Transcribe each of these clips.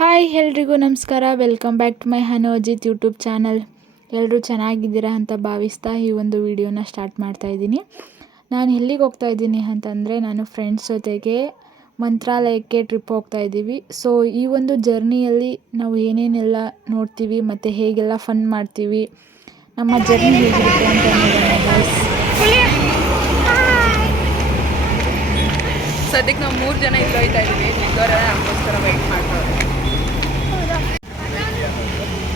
Hi ಎಲ್ರಿಗೂ ನಮಸ್ಕಾರ. Welcome back to my Hanu Ajit YouTube channel. ಎಲ್ಲರೂ ಚೆನ್ನಾಗಿದ್ದೀರಾ ಅಂತ ಭಾವಿಸ್ತಾ ಈ ಒಂದು ವಿಡಿಯೋನ ಸ್ಟಾರ್ಟ್ ಮಾಡ್ತಾ ಇದ್ದೀನಿ. ನಾನು ಎಲ್ಲಿಗೆ ಹೋಗ್ತಾ ಇದ್ದೀನಿ ಅಂತಂದರೆ, ನಾನು ಫ್ರೆಂಡ್ಸ್ ಜೊತೆಗೆ ಮಂತ್ರಾಲಯಕ್ಕೆ ಟ್ರಿಪ್ ಹೋಗ್ತಾ ಇದ್ದೀವಿ. ಸೊ ಈ ಒಂದು ಜರ್ನಿಯಲ್ಲಿ ನಾವು ಏನೇನೆಲ್ಲ ನೋಡ್ತೀವಿ ಮತ್ತು ಹೇಗೆಲ್ಲ ಫನ್ ಮಾಡ್ತೀವಿ, ನಮ್ಮ ಜರ್ನಿ ಹೇಗಿರುತ್ತೆ ಅಂತ ನೋಡೋಣ ಗೈಸ್. ಸದ್ಯಕ್ಕೆ ನಾವು 3 ಜನ ಇಲ್ಲಿ ಹೋಗ್ತಾ ಇದ್ದೀವಿ. ನಿಂದವರೆಲ್ಲ ನಮಗೋಸ್ಕರ ವೆಯ್ಟ್ ಮಾಡ್ತಾರೆ.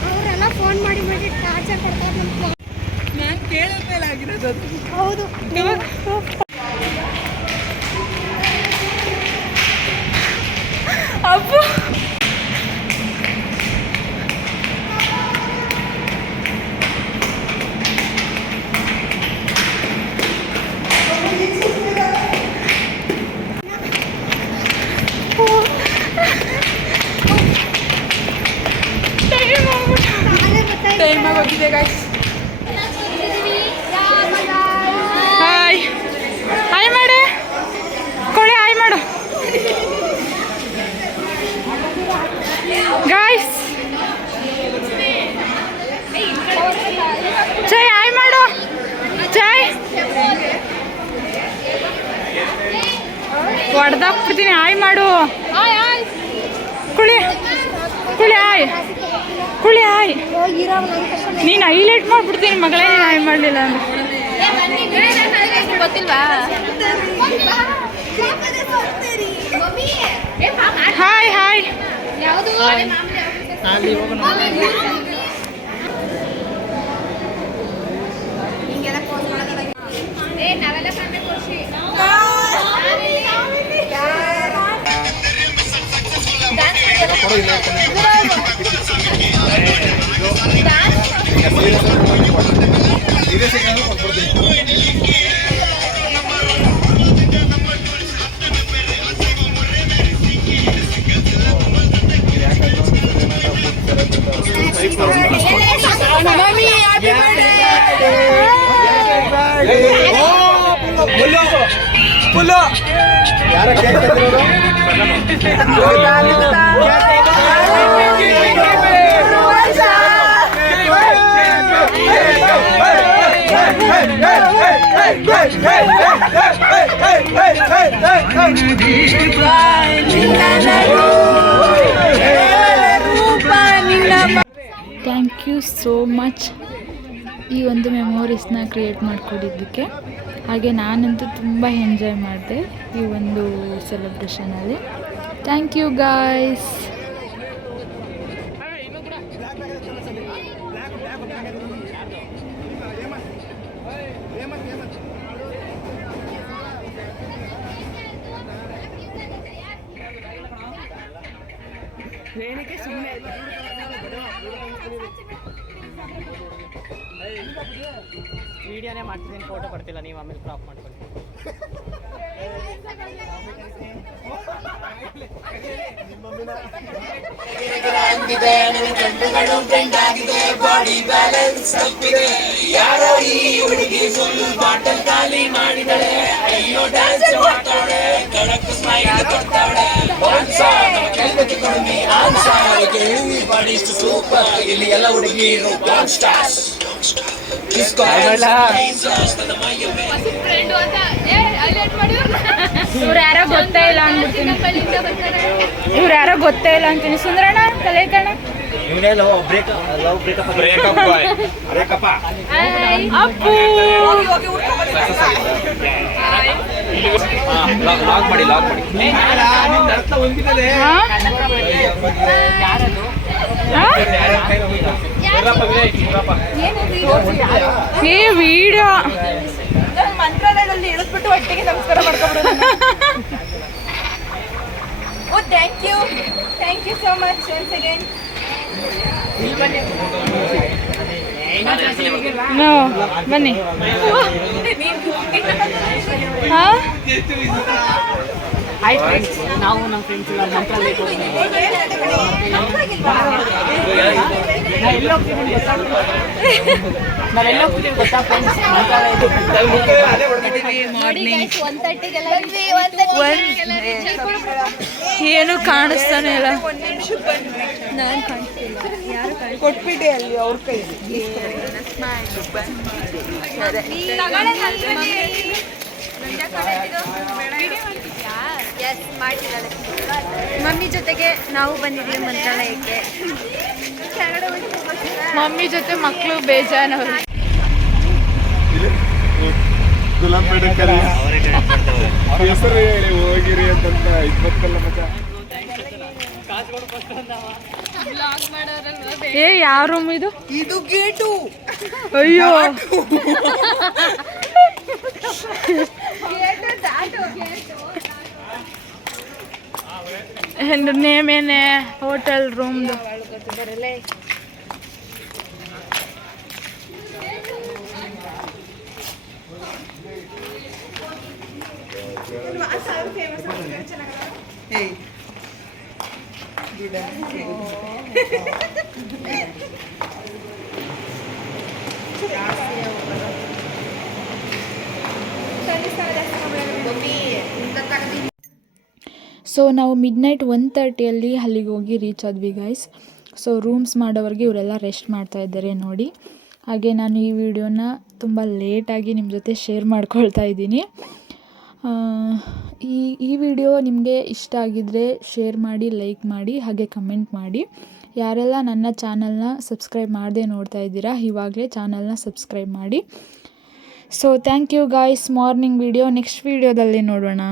ಅವರೆಲ್ಲ ಫೋನ್ ಮಾಡಿ ಟಾರ್ಚರ್ ಕೊಡ್ತಾರೆ. ನಾನು ಕೇಳೋ ಮೇಲೆ ಆಗಿರೋದು ಹೌದು. ಅಪ್ಪು ಟೈಮ್ ಆಗೋಗಿದೆ ಗಾಯ್ಸ್. ಹಾಯ್ ಹಾಯ್ ಮಾಡೆ ಕೊಳೆ, ಹಾಯ್ ಮಾಡು ಗಾಯ್ಸ್. ಜೈ ಹಾಯ್ ಮಾಡು. ಜೈ ಹೊಡೆದಾಕ್ಬಿಡ್ತೀನಿ. ಹಾಯ್ ಮಾಡು. ಕುಳಿ ಕುಳಿ ಹಾಯ್ ಕುಳಿ ಹಾಯ್. ನೀನು ಹೈಲೈಟ್ ಮಾಡ್ಬಿಡ್ತೀನಿ ಮಗಳೇ, ನೀನು ಹಾಯ್ ಮಾಡಲಿಲ್ಲ ಅಂದ್ರೆ ಗೊತ್ತಿಲ್ವಾ? Hi hi. Thank you so much ಈ ಒಂದು ಮೆಮೊರೀಸ್ನ ಕ್ರಿಯೇಟ್ ಮಾಡಿಕೊಟ್ಟಿದ್ದಕ್ಕೆ. ಹಾಗೆ ನಾನಂತೂ ತುಂಬ ಎಂಜಾಯ್ ಮಾಡಿದೆ ಈ ಒಂದು ಸೆಲೆಬ್ರೇಷನಲ್ಲಿ. Thank you guys. ವಿಡಿಯೋನೇ ಮಾಡ್ತಿದ್ದೀನಿ, ಫೋಟೋ ಕೊಡ್ತಿಲ್ಲ, ನೀವು ಆಮೇಲೆ ಕ್ರಾಪ್ ಮಾಡ್ಕೊಳ್ಳಿ. ಬಾಡಿ ಬ್ಯಾಲೆನ್ಸ್ ತಪ್ಪಿದೆ, ಯಾರೋ ಈ ಹುಡುಗಿ ಫುಲ್ ಬಾಟಲ್ ಖಾಲಿ ಮಾಡಿದಳೆ. ಅಯ್ಯೋ ಡ್ಯಾನ್ಸ್ ಮಾಡ್ತಾಳೆ, ಕಡಕ್ ಸ್ಮೈಲ್ ಕೊಡ್ತಾಳೆ. ಬಾಡಿ ಇಷ್ಟು ಸೂಪರ್, ಇಲ್ಲಿ ಎಲ್ಲ ಹುಡುಗಿರು ರಾಕ್ ಸ್ಟಾರ್ಸ್. ಇವ್ರು ಯಾರೋ ಗೊತ್ತೇ ಇಲ್ಲ ಅಂದ್ಬಿಡ್ತೀನಿ. ಇವ್ರು ಯಾರೋ ಗೊತ್ತೇ ಇಲ್ಲ ಅಂತೀನಿ. ಸುಂದರಣ್ಣ ತಲೆ ಕಣ. ಅಪ್ಪು ಏ ವಿಡಿಯೋ ಮಂತ್ರಾಲಯದಲ್ಲಿ ಇಳಿಸ್ಬಿಟ್ಟು ಒಟ್ಟಿಗೆ ನಮಸ್ಕಾರ ಮಾಡ್ಕೊಬಿಡೋಣ. Oh thank you so much once again. No ಬನ್ನಿ. ಹಾಂ ಆಯ್ತು ಫ್ರೆಂಡ್ಸ್, ನಾವು ನಮ್ಮ ಫ್ರೆಂಡ್ಸ್ ಎಲ್ಲ ಮಂತ್ರಾಲಯಕ್ಕೆ ಹೋಗ್ತೀವಿ. ಎಲ್ಲಿ ಹೋಗ್ತಿದ್ದೀನಿ ಗೊತ್ತಾ ನಾವೆಲ್ಲ ಹೋಗ್ತಿದ್ದೀವಿ ಗೊತ್ತಾ ಫ್ರೆಂಡ್ಸ್ ಏನು ಕಾಣಿಸ್ತಾನೆ ಇಲ್ಲ. ಕೊಟ್ಬಿಟ್ಟೆ ಅಲ್ಲಿ ಅವ್ರ ಕೈಗೆ. ಮಮ್ಮಿ ಜೊತೆಗೆ ನಾವು ಬಂದಿದ್ದೀವಿ ಮಂತ್ರಾಲಯಕ್ಕೆ. ಮಮ್ಮಿ ಜೊತೆ ಮಕ್ಕಳು ಬೇಜಾನವ್ರು. ಗುಲಾಂಪೇಟೆ ಕರಿ ಹೆಸರು ಹೇಳಿ ಹೋಗಿರಿ ಅಂತ ಇಪ್ಪತ್ತಲ್ಲ ಮಚ್ಚ. ಏ ಯಾವ ರೂಮ್ ಇದು? ಇದು ಗೇಟು. ಅಯ್ಯೋ ನೇಮ್ ಏನೇ ಹೋಟೆಲ್ ರೂಮ್ದು. ಏಯ್ ಗಿಡ ಸೊ ನಾವು ಮಿಡ್ನೈಟ್ 1:30 ಅಲ್ಲಿಗೆ ಹೋಗಿ ರೀಚ್ ಆದ್ವಿ ಗೈಸ್. ಸೊ ರೂಮ್ಸ್ ಮಾಡೋವರೆಗೆ ಇವರೆಲ್ಲ ರೆಸ್ಟ್ ಮಾಡ್ತಾ ಇದ್ದಾರೆ ನೋಡಿ. ಹಾಗೆ ನಾನು ಈ ವಿಡಿಯೋನ ತುಂಬ ಲೇಟಾಗಿ ನಿಮ್ಮ ಜೊತೆ ಶೇರ್ ಮಾಡ್ಕೊಳ್ತಾ ಇದ್ದೀನಿ. ಈ ವಿಡಿಯೋ ನಿಮಗೆ ಇಷ್ಟ ಆಗಿದ್ದರೆ ಶೇರ್ ಮಾಡಿ, ಲೈಕ್ ಮಾಡಿ, ಹಾಗೆ ಕಮೆಂಟ್ ಮಾಡಿ. ಯಾರೆಲ್ಲ ನನ್ನ ಚಾನಲ್ನ ಸಬ್ಸ್ಕ್ರೈಬ್ ಮಾಡದೆ ನೋಡ್ತಾ ಇದ್ದೀರಾ, ಇವಾಗಲೇ ಚಾನಲ್ನ ಸಬ್ಸ್ಕ್ರೈಬ್ ಮಾಡಿ. So thank you guys. Morning video next ವಿಡಿಯೋದಲ್ಲಿ ನೋಡೋಣ.